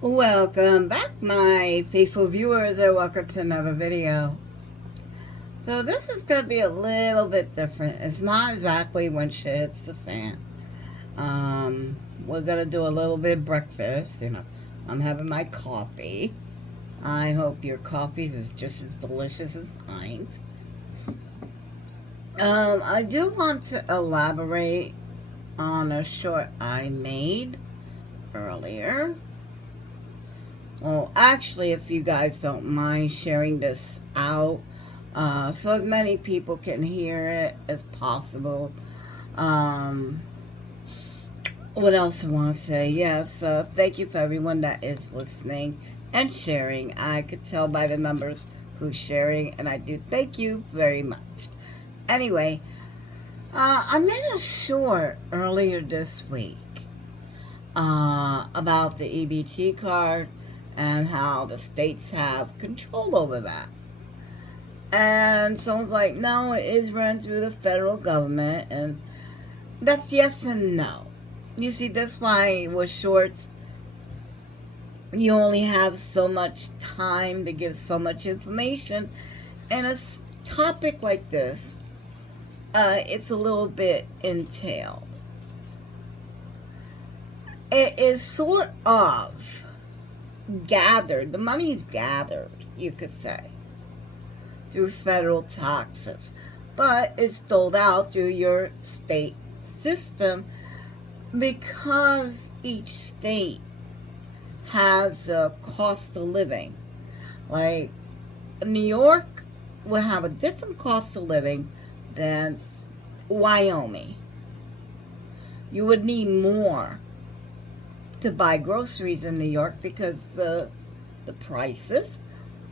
Welcome back, my faithful viewers, and welcome to another video. So this is going to be a little bit different. It's not exactly when shit hits the fan. We're going to do a little bit of breakfast. I'm having my coffee. I hope your coffee is just as delicious as mine. I do want to elaborate on a short I made earlier. Well, actually, if you guys don't mind sharing this out, so as many people can hear it as possible. Um, what else I want to say? Yes, thank you for everyone that is listening and sharing. I could tell by the numbers who's sharing, and I do thank you very much. Anyway, I made a short earlier this week about the EBT card and how the states have control over that. And someone's like, no, it is run through the federal government. And that's yes and no. You see, that's why with shorts, you only have so much time to give so much information. And a topic like this, it's a little bit entailed. It is sort of gathered, the money is gathered, you could say, through federal taxes, but it's doled out through your state system because each state has a cost of living. Like New York will have a different cost of living than Wyoming. You would need more to buy groceries in New York because the prices,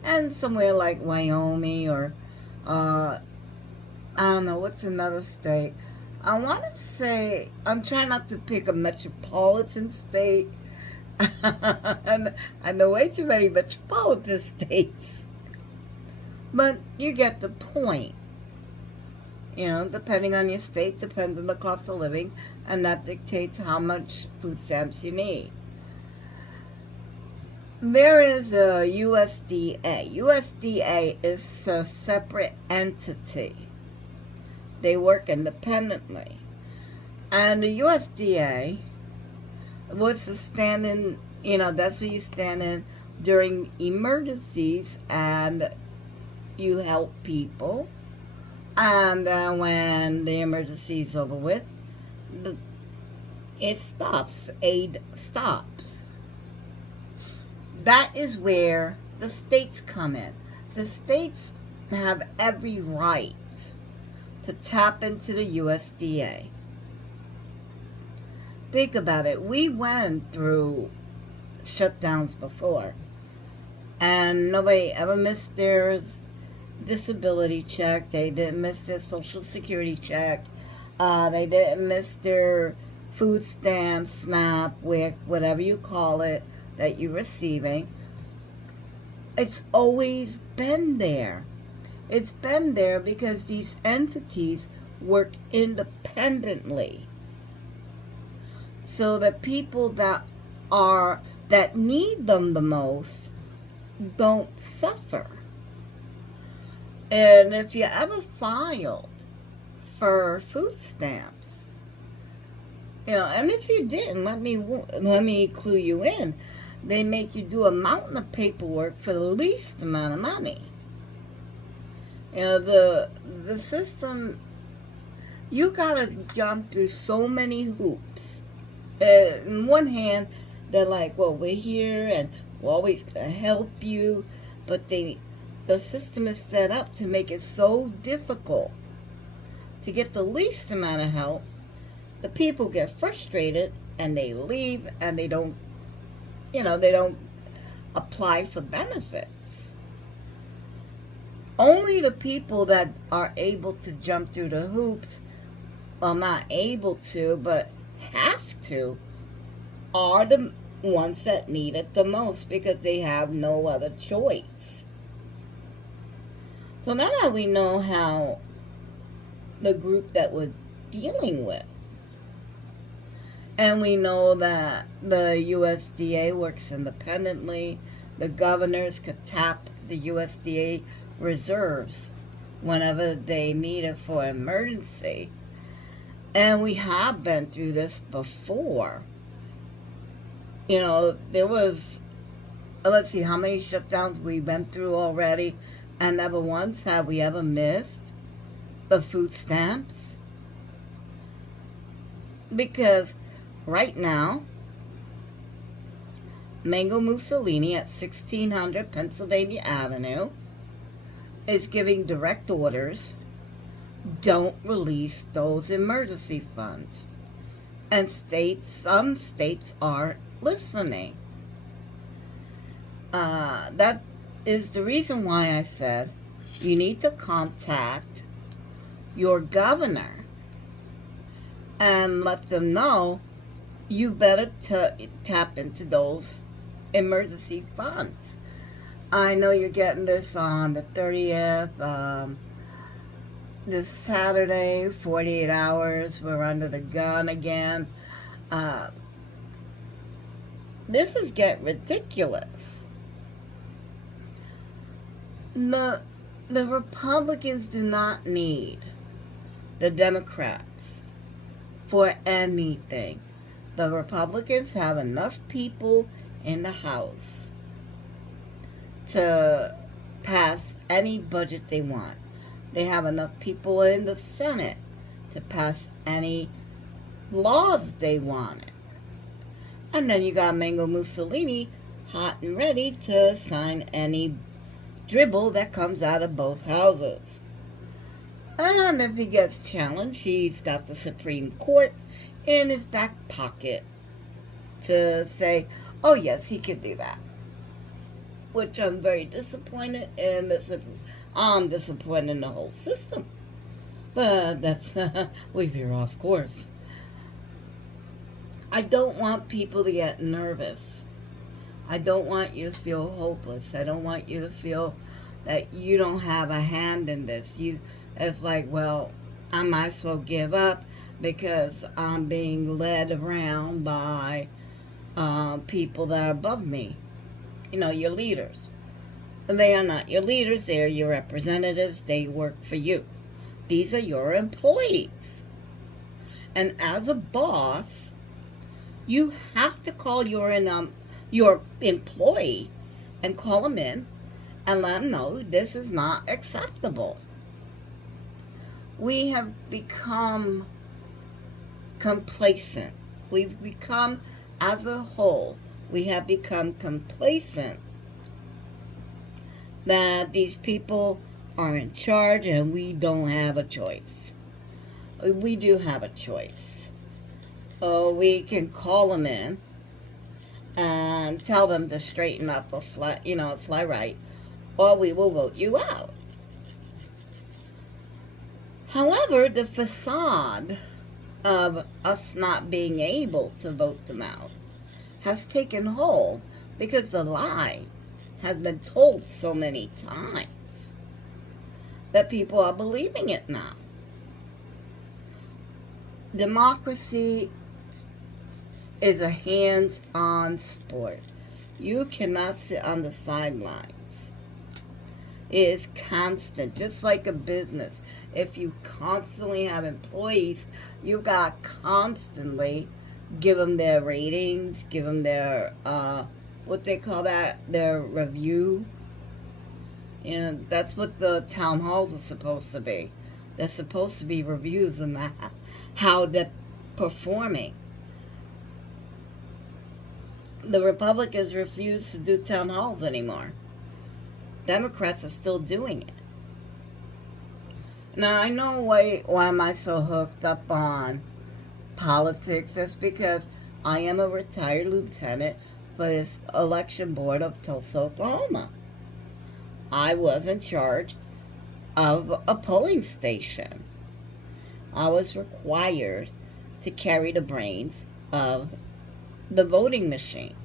and somewhere like Wyoming or I don't know what's another state. I want to say I'm trying not to pick a metropolitan state. And I know way too many metropolitan states, but you get the point. Depending on your state, depends on the cost of living, and that dictates how much food stamps you need. There is a USDA. USDA is a separate entity. They work independently. And the USDA was a stand-in, that's where you stand in during emergencies and you help people. And when the emergency is over with, it stops. Aid stops. That is where the states come in. The states have every right to tap into the USDA. Think about it. We went through shutdowns before, and nobody ever missed their disability check. They didn't miss their social security check. They didn't miss their food stamp, SNAP, WIC, whatever you call it, that you're receiving. It's always been there. It's been there because these entities work independently. So the people that need them the most don't suffer. And if you ever filed for food stamps, and if you didn't, let me clue you in. They make you do a mountain of paperwork for the least amount of money. The system, you gotta jump through so many hoops. On one hand, they're like, well, we're here and we're always gonna help you, but the system is set up to make it so difficult to get the least amount of help. The people get frustrated and they leave, and they don't apply for benefits. Only the people that are able to jump through the hoops, well, not able to, but have to, are the ones that need it the most because they have no other choice. So now that we know how the group that we're dealing with And we know that the USDA works independently. The governors could tap the USDA reserves whenever they need it for emergency. And we have been through this before. You know, there was, let's see, how many shutdowns we've been through already, and never once have we ever missed the food stamps. Because right now, Mango Mussolini at 1600 Pennsylvania Avenue is giving direct orders, don't release those emergency funds. And some states are listening. That is the reason why I said you need to contact your governor and let them know you better tap into those emergency funds. I know you're getting this on the 30th. This Saturday, 48 hours, we're under the gun again. This is getting ridiculous. The Republicans do not need the Democrats for anything. The Republicans have enough people in the House to pass any budget they want. They have enough people in the Senate to pass any laws they wanted. And then you got Mango Mussolini hot and ready to sign any dribble that comes out of both houses. And if he gets challenged, he's got the Supreme Court in his back pocket to say, oh yes, he can do that. Which I'm very disappointed in. I'm disappointed in the whole system. But that's, we veer off course. I don't want people to get nervous. I don't want you to feel hopeless. I don't want you to feel that you don't have a hand in this. It's like, well, I might as well give up because I'm being led around by people that are above me. You know, your leaders. They are not your leaders. They are your representatives. They work for you. These are your employees. And as a boss, you have to call your employee and call them in and let them know this is not acceptable. We have become complacent. We've become, as a whole, we have become complacent that these people are in charge and we don't have a choice. We do have a choice. We can call them in and tell them to straighten up or fly right, or we will vote you out. However, the facade of us not being able to vote them out has taken hold because the lie has been told so many times that people are believing it now. Democracy is a hands-on sport. You cannot sit on the sidelines. It is constant, just like a business. If you constantly have employees, you got constantly give them their ratings, give them their, what they call that, their review. And that's what the town halls are supposed to be. They're supposed to be reviews of how they're performing. The Republicans refuse to do town halls anymore. Democrats are still doing it. Now, I know why am I so hooked up on politics. That's because I am a retired lieutenant for this election board of Tulsa, Oklahoma. I was in charge of a polling station. I was required to carry the brains of the voting machine.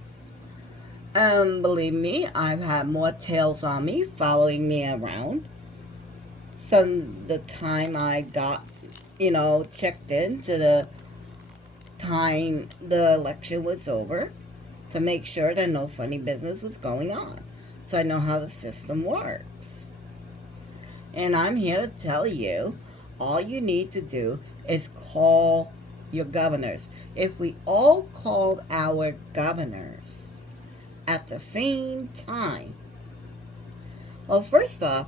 Believe me, I've had more tails on me following me around since the time I got, checked into the time the election was over to make sure that no funny business was going on. So I know how the system works. And I'm here to tell you, all you need to do is call your governors. If we all called our governors at the same time, well, first off,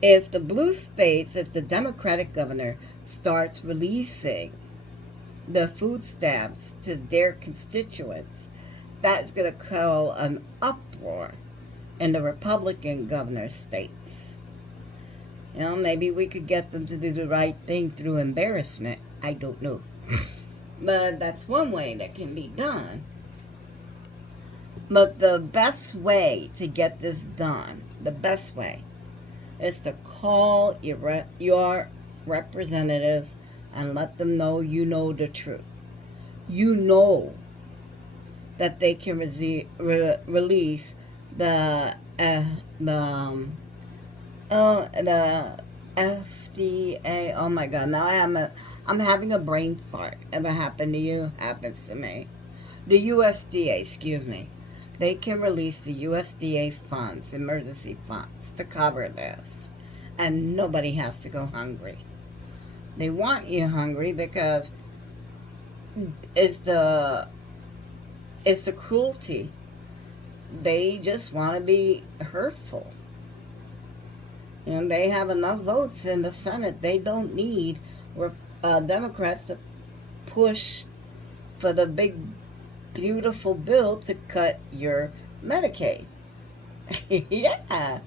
if the blue states, if the Democratic governor starts releasing the food stamps to their constituents, that's going to cause an uproar in the Republican governor states. You know, maybe we could get them to do the right thing through embarrassment. I don't know. But that's one way that can be done. But the best way to get this done, the best way, is to call your representatives and let them know you know the truth. You know that they can release the FDA. Oh my God! Now I'm having a brain fart. Ever happened to you? Happens to me. The USDA, excuse me. They can release the USDA funds, emergency funds, to cover this, and nobody has to go hungry. They want you hungry because it's the cruelty. They just want to be hurtful. And they have enough votes in the Senate. They don't need Democrats to push for the big, beautiful bill to cut your Medicaid. Yeah.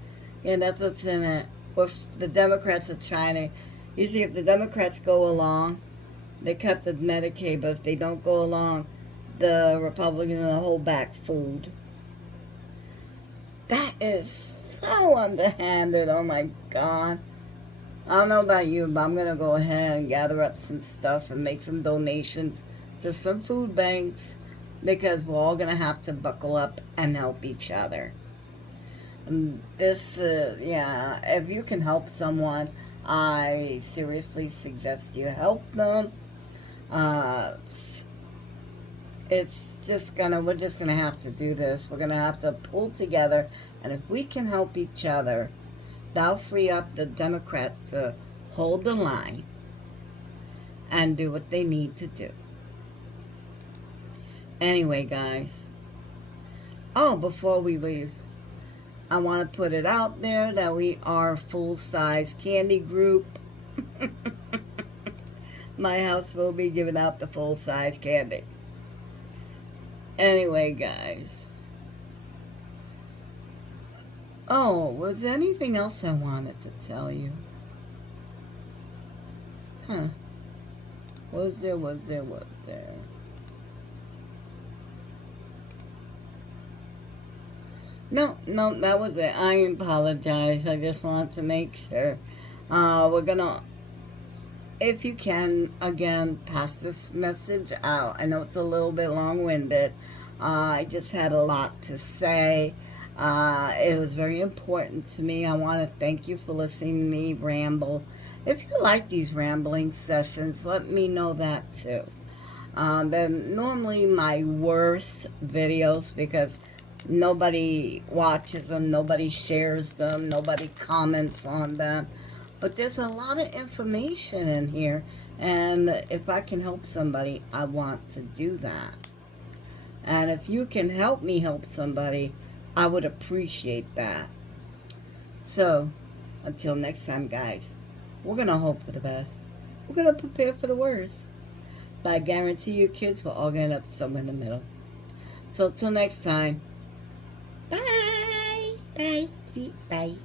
And that's what's in it. If the Democrats are trying to, you see, if the Democrats go along, they cut the Medicaid, but if they don't go along, the Republicans will hold back food. That is so underhanded. Oh my God. I don't know about you, but I'm going to go ahead and gather up some stuff and make some donations to some food banks, because we're all going to have to buckle up and help each other. If you can help someone, I seriously suggest you help them. We're just gonna have to do this. We're gonna have to pull together, and if we can help each other, that'll free up the Democrats to hold the line and do what they need to do. Anyway, guys. Oh, before we leave, I want to put it out there that we are full-size candy group. My house will be giving out the full-size candy. Anyway, guys. Oh, was there anything else I wanted to tell you? Was there? No, that was it. I apologize. I just wanted to make sure. We're gonna, if you can, again, pass this message out. I know it's a little bit long-winded. I just had a lot to say. It was very important to me. I want to thank you for listening to me ramble. If you like these rambling sessions, let me know that too. They're normally my worst videos because nobody watches them, nobody shares them, nobody comments on them. But there's a lot of information in here, and if I can help somebody, I want to do that. And if you can help me help somebody, I would appreciate that. So, until next time, guys, we're going to hope for the best. We're going to prepare for the worst. But I guarantee you kids will all get up somewhere in the middle. So, till next time, bye. Bye. Bye.